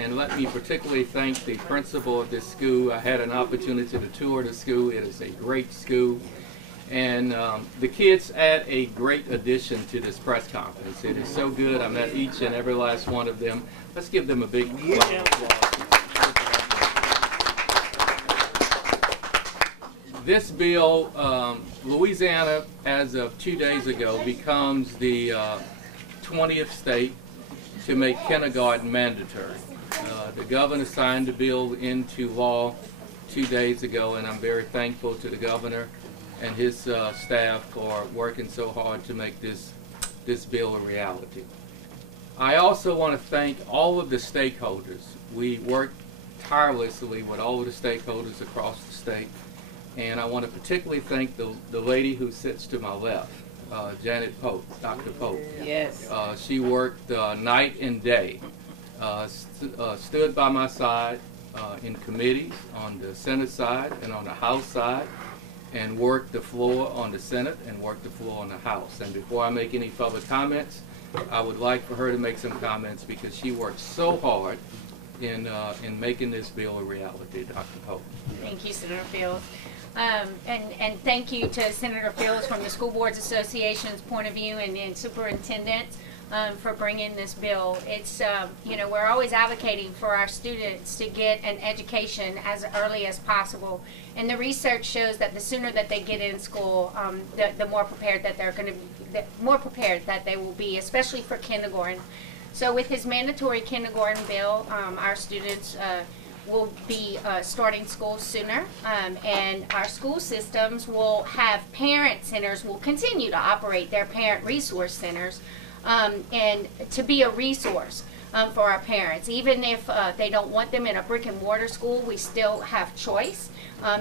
and let me particularly thank the principal of this school. I had an opportunity to tour the school. It is a great school. And the kids add a great addition to this press conference. It is so good. I met each and every last one of them. Let's give them a big applause. This bill, Louisiana, as of 2 days ago, becomes the 20th state to make kindergarten mandatory. The governor signed the bill into law 2 days ago, and I'm very thankful to the governor and his staff for working so hard to make this bill a reality. I also want to thank all of the stakeholders. We worked tirelessly with all of the stakeholders across the state, and I want to particularly thank the lady who sits to my left, Janet Pope, Dr. Pope. Yes. She worked night and day, stood by my side in committees on the Senate side and on the House side, and worked the floor on the Senate and worked the floor on the House. And before I make any further comments, I would like for her to make some comments because she worked so hard in making this bill a reality. Dr. Pope. Thank you, Senator Fields. And thank you to Senator Fields from the School Boards Association's point of view and superintendents for bringing this bill. It's, you know, we're always advocating for our students to get an education as early as possible. And the research shows that the sooner that they get in school, the more prepared that they're going to be, the more prepared that they will be, especially for kindergarten. So with his mandatory kindergarten bill, our students will be starting school sooner, and our school systems will have parent centers, will continue to operate their parent resource centers, and to be a resource for our parents. Even if they don't want them in a brick and mortar school, we still have choice.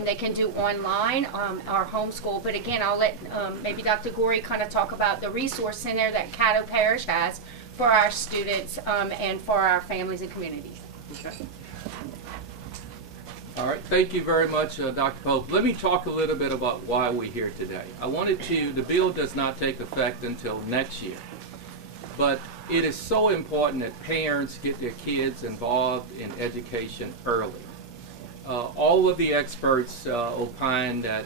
They can do online or homeschool, but again, I'll let maybe Dr. Gorey kind of talk about the resource center that Caddo Parish has for our students and for our families and communities. Okay. All right, thank you very much, Dr. Pope. Let me talk a little bit about why we're here today. The bill does not take effect until next year, but it is so important that parents get their kids involved in education early. All of the experts opine that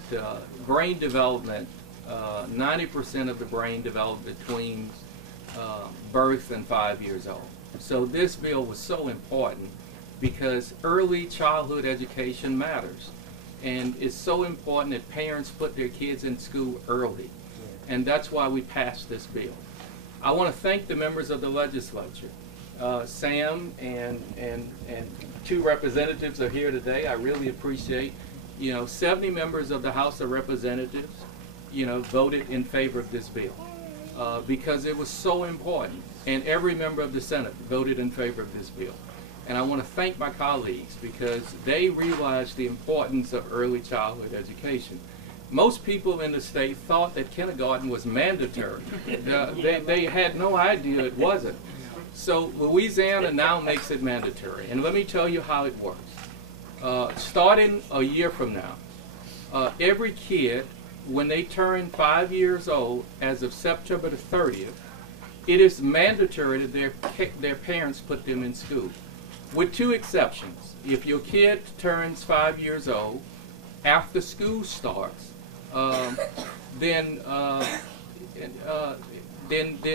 brain development, 90% of the brain developed between birth and 5 years old. So this bill was so important because early childhood education matters. And it's so important that parents put their kids in school early. And that's why we passed this bill. I want to thank the members of the legislature. Sam and two representatives are here today. I really appreciate, 70 members of the House of Representatives, voted in favor of this bill because it was so important. And every member of the Senate voted in favor of this bill. And I want to thank my colleagues because they realized the importance of early childhood education. Most people in the state thought that kindergarten was mandatory. They had no idea it wasn't. So Louisiana now makes it mandatory. And let me tell you how it works. Starting a year from now, every kid, when they turn 5 years old, as of September the 30th, it is mandatory that their parents put them in school. With two exceptions. If your kid turns 5 years old after school starts, then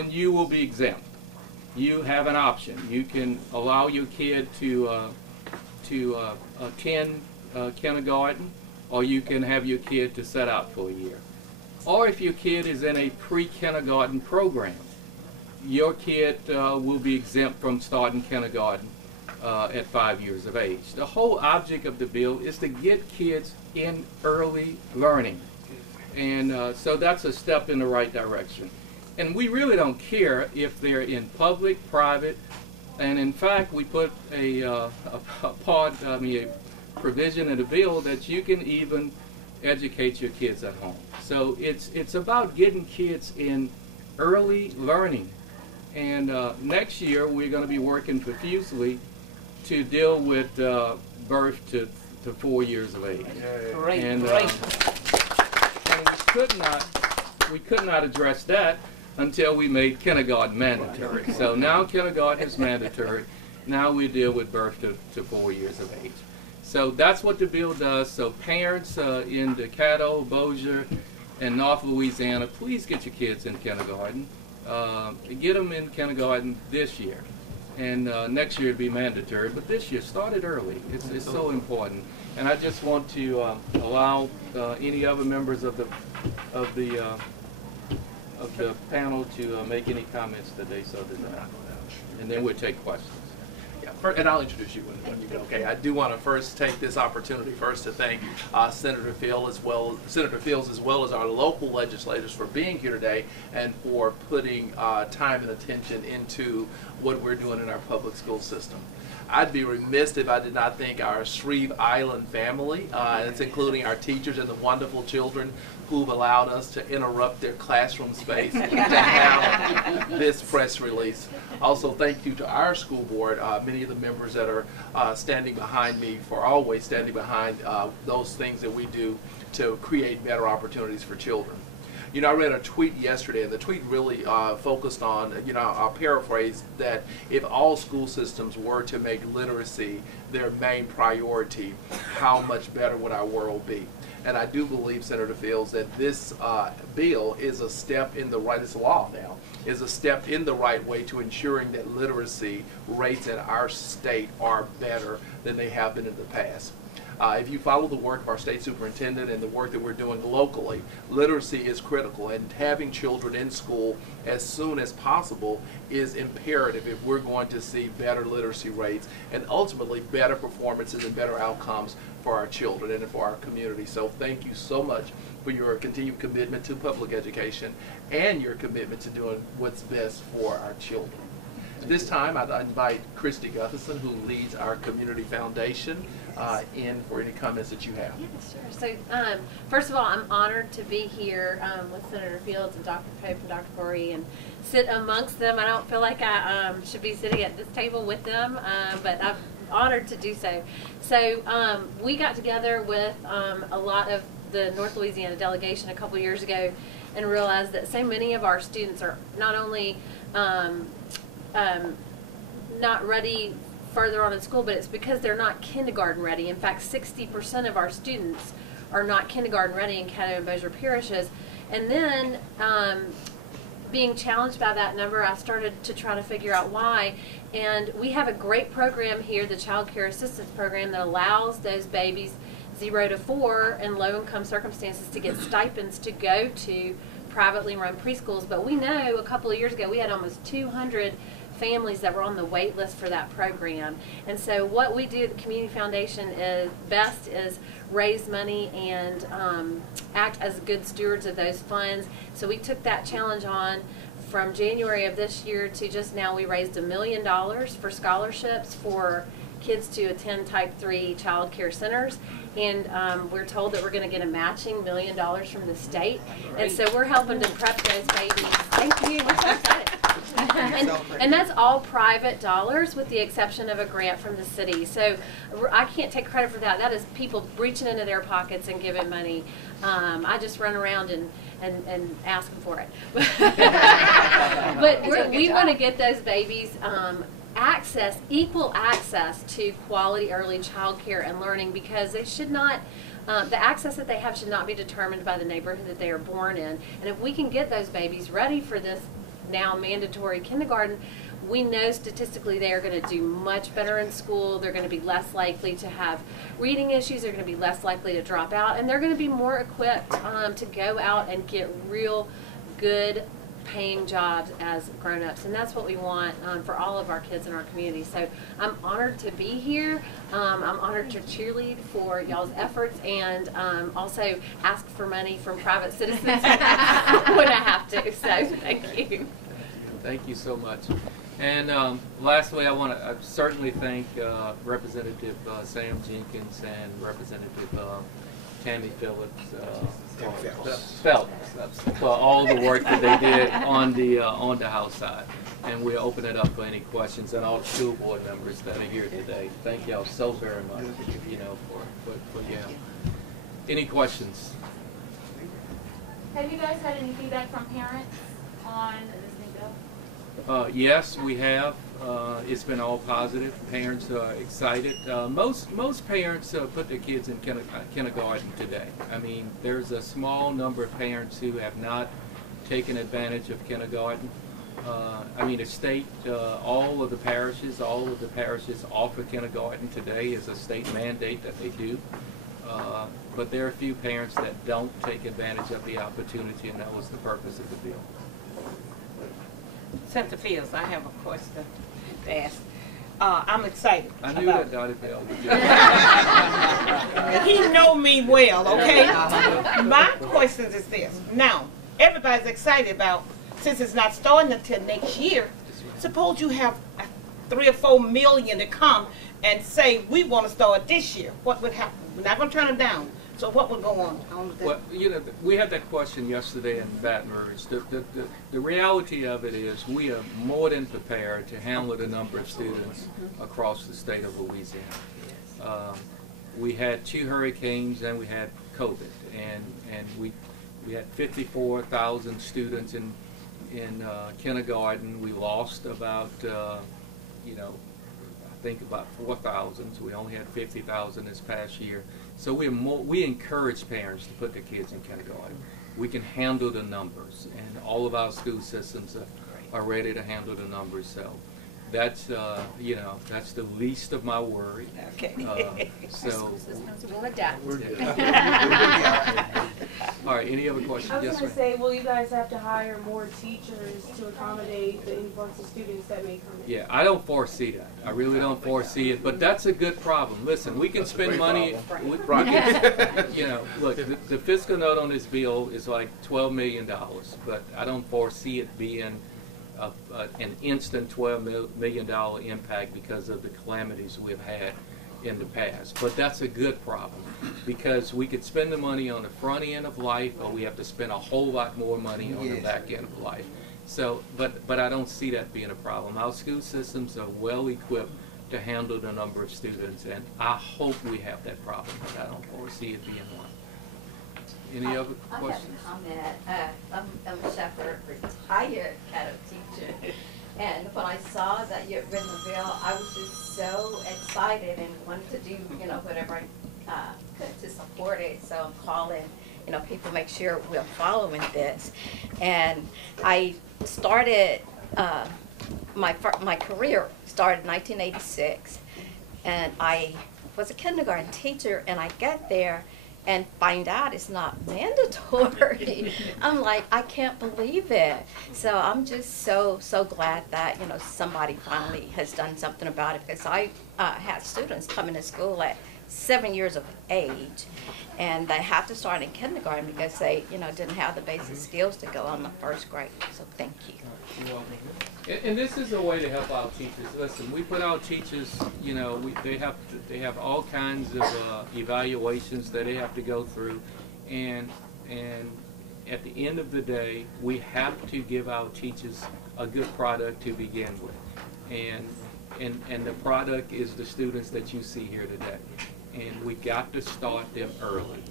you will be exempt. You have an option. You can allow your kid to attend kindergarten, or you can have your kid to set out for a year. Or if your kid is in a pre-kindergarten program, your kid will be exempt from starting kindergarten at 5 years of age. The whole object of the bill is to get kids in early learning. And so that's a step in the right direction. And we really don't care if they're in public, private, and in fact we put a provision in the bill that you can even educate your kids at home. So it's about getting kids in early learning. And next year we're going to be working profusely to deal with birth to 4 years of age. Great, and great. we could not address that until we made kindergarten mandatory. So now kindergarten is mandatory, Now we deal with birth to 4 years of age. So that's what the bill does. So parents in Decatur, Bossier, and North Louisiana, please get your kids in kindergarten. Get them in kindergarten this year. And next year it'll be mandatory, but this year, start it early. It's so important. And I just want to allow any other members of the panel to make any comments that they so desire. And then we'll take questions. Yeah, and I'll introduce you when you go. Okay, I do want to first take this opportunity to thank Senator Fields as well as our local legislators for being here today and for putting time and attention into what we're doing in our public school system. I'd be remiss if I did not thank our Shreve Island family, and it's including our teachers and the wonderful children who've allowed us to interrupt their classroom space to have this press release. Also, thank you to our school board, many of the members that are standing behind me for always standing behind those things that we do to create better opportunities for children. You know, I read a tweet yesterday, and the tweet really focused on, I'll paraphrase, that if all school systems were to make literacy their main priority, how much better would our world be? And I do believe, Senator Fields, that this bill is a step in the right, it's a law now, is a step in the right way to ensuring that literacy rates in our state are better than they have been in the past. If you follow the work of our state superintendent and the work that we're doing locally, literacy is critical, and having children in school as soon as possible is imperative if we're going to see better literacy rates and ultimately better performances and better outcomes for our children and for our community. So thank you so much for your continued commitment to public education and your commitment to doing what's best for our children. This time, I'd invite Christy Gutherson, who leads our Community Foundation, in for any comments that you have. Yeah, sure. So, first of all, I'm honored to be here with Senator Fields and Dr. Pope and Dr. Gorey and sit amongst them. I don't feel like I should be sitting at this table with them, but I'm honored to do so. So, we got together with a lot of the North Louisiana delegation a couple years ago and realized that so many of our students are not only not ready further on in school, but it's because they're not kindergarten ready. In fact, 60% of our students are not kindergarten ready in Caddo and Bossier parishes. And then being challenged by that number, I started to try to figure out why. And we have a great program here, the Child Care Assistance Program, that allows those babies 0 to 4 in low-income circumstances to get stipends to go to privately run preschools. But we know a couple of years ago we had almost 200 families that were on the wait list for that program. And so what we do at the Community Foundation is raise money and act as good stewards of those funds. So we took that challenge on from January of this year to just now. We raised $1 million for scholarships for kids to attend Type 3 child care centers. And we're told that we're going to get a matching $1 million from the state. And so we're helping to prep those babies. Thank you. We're so excited. And that's all private dollars with the exception of a grant from the city. So I can't take credit for that. That is people reaching into their pockets and giving money. I just run around and ask them for it. But we want to get those babies equal access to quality early child care and learning, because they should not, the access that they have should not be determined by the neighborhood that they are born in. And if we can get those babies ready for this now mandatory kindergarten, we know statistically they are going to do much better in school. They're going to be less likely to have reading issues. They're going to be less likely to drop out, and they're going to be more equipped to go out and get real good paying jobs as grown-ups. And that's what we want for all of our kids in our community. So I'm honored to be here. I'm honored to cheerlead for y'all's efforts and also ask for money from private citizens when I have to. So thank you. Thank you so much. And lastly, I want to certainly thank Representative Sam Jenkins and Representative Tammy Phillips, for all the work that they did on the House side. And we'll open it up for any questions, and all school board members that are here today. Thank y'all so very much, for any questions? Have you guys had any feedback from parents on this new bill? Yes, we have. It's been all positive. Parents are excited. Most parents put their kids in kindergarten today. I mean, there's a small number of parents who have not taken advantage of kindergarten. I mean, the state, all of the parishes offer kindergarten today. Is a state mandate that they do. But there are a few parents that don't take advantage of the opportunity, and that was the purpose of the bill. Senator Fields, I have a question to ask. I'm excited. I knew that Dottie Bell would do He know me well, okay? My question is this. Now, everybody's excited about, since it's not starting until next year, suppose you have 3 or 4 million to come and say, we want to start this year. What would happen? We're not going to turn it down. So what would go on? Well, you know, we had that question yesterday in Baton Rouge. The reality of it is we are more than prepared to handle the number of students across the state of Louisiana. We had 2 hurricanes and we had COVID, and we had 54,000 students in kindergarten. We lost about you know, I think about 4,000. So we only had 50,000 this past year. So we encourage parents to put their kids in kindergarten. We can handle the numbers, and all of our school systems are ready to handle the numbers. So that's you know, that's the least of my worry. Okay. So School systems will adapt. all right. Any other questions? I was Yes, going ma'am. to say, will you guys have to hire more teachers to accommodate the influx of students that may come in? Yeah, I don't foresee that. I really don't foresee it, but that's a good problem. Listen, we can spend money. We can, you know, look, the fiscal note on this bill is like $12 million, but I don't foresee it being an instant $12 million impact because of the calamities we've had in the past. But that's a good problem, because we could spend the money on the front end of life, or we have to spend a whole lot more money on the back end of life. So, but I don't see that being a problem. Our school systems are well equipped to handle the number of students, and I hope we have that problem, but I don't foresee it being one. Any other questions? I have a comment. I'm a shepherd, retired caddo teacher. And when I saw that you had written the bill, I was just so excited and wanted to do, you know, whatever I could to support it. So I'm calling, you know, people, make sure we're following this. And I started, my career started in 1986. And I was a kindergarten teacher, and I get there and find out it's not mandatory. I'm like, I can't believe it. So I'm just so glad that, you know, somebody finally has done something about it, because I had students coming to school at 7 years of age, and they have to start in kindergarten because they, you know, didn't have the basic skills to go on the first grade. So thank you. You're welcome. And this is a way to help our teachers. Listen, we put our teachers, you know, they have all kinds of evaluations that they have to go through, and at the end of the day, we have to give our teachers a good product to begin with, and the product is the students that you see here today, and we got to start them early,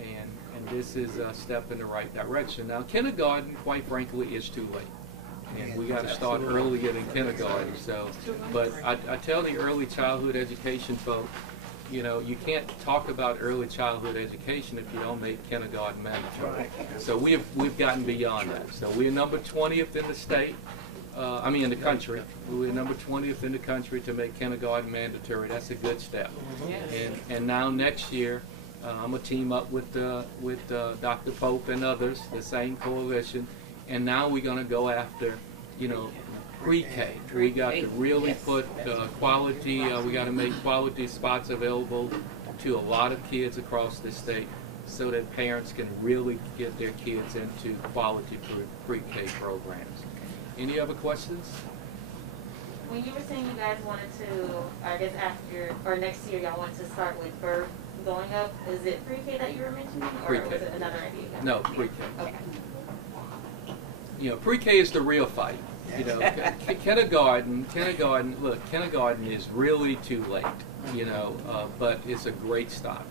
and this is a step in the right direction. Now, kindergarten, quite frankly, is too late. And we got to start earlier in kindergarten. So, but I tell the early childhood education folk, you know, you can't talk about early childhood education if you don't make kindergarten mandatory. So we've gotten beyond that. So we're number 20th in the state. In the country. We're number 20th in the country to make kindergarten mandatory. That's a good step. And now next year, I'm gonna team up with Dr. Pope and others, the same coalition. And now we're going to go after, you know, pre-K. We got to really put quality, we got to make quality spots available to a lot of kids across the state, so that parents can really get their kids into quality pre-K programs. Any other questions? When you were saying you guys wanted to, I guess after, or next year, y'all want to start with birth going up, is it pre-K that you were mentioning, or Pre-K. was it another idea? No, pre-K. Okay. You know, pre-K is the real fight. You know, kindergarten, look, kindergarten is really too late, you know, but it's a great start.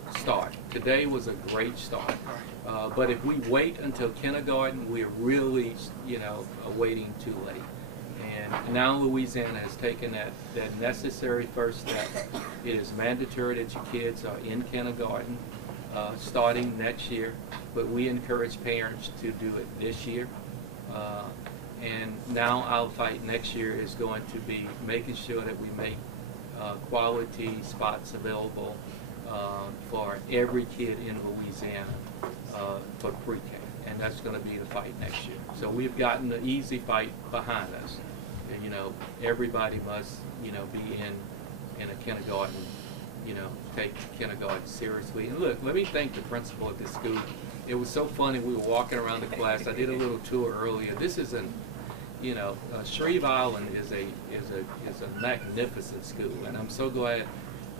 Today was a great start. But if we wait until kindergarten, we're really, you know, waiting too late. And now Louisiana has taken that necessary first step. It is mandatory that your kids are in kindergarten starting next year, but we encourage parents to do it this year. And now our fight next year is going to be making sure that we make quality spots available for every kid in Louisiana for pre-K, and that's going to be the fight next year. So we've gotten the easy fight behind us. And, you know, everybody must, you know, be in a kindergarten, you know, take kindergarten seriously. And look, let me thank the principal at this school. It was so funny. We were walking around the class. I did a little tour earlier. This is an, you know, Shreve Island is a magnificent school, and I'm so glad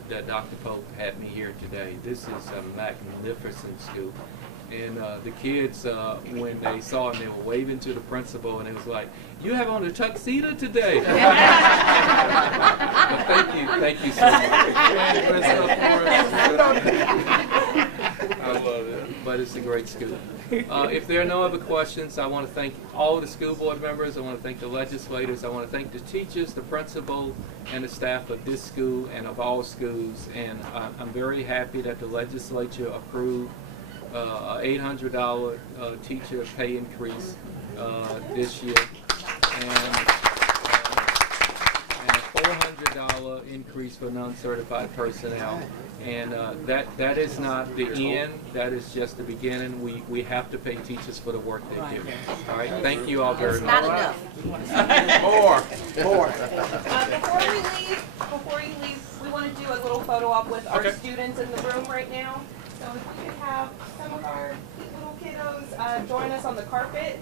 that Dr. Pope had me here today. This is a magnificent school. And the kids, when they saw him, they were waving to the principal, and it was like, "You have on a tuxedo today." But thank you so much. I love it. But it's a great school. If there are no other questions, I want to thank all the school board members. I want to thank the legislators. I want to thank the teachers, the principal, and the staff of this school and of all schools. And I'm very happy that the legislature approved $800 teacher pay increase this year, and a $400 increase for non-certified personnel. And that is not the end. That is just the beginning. We have to pay teachers for the work they do. All right. Thank you all very much. Not enough. More. Before you leave, we want to do a little photo op with our students in the room right now. So if we could have some of our little kiddos join us on the carpet.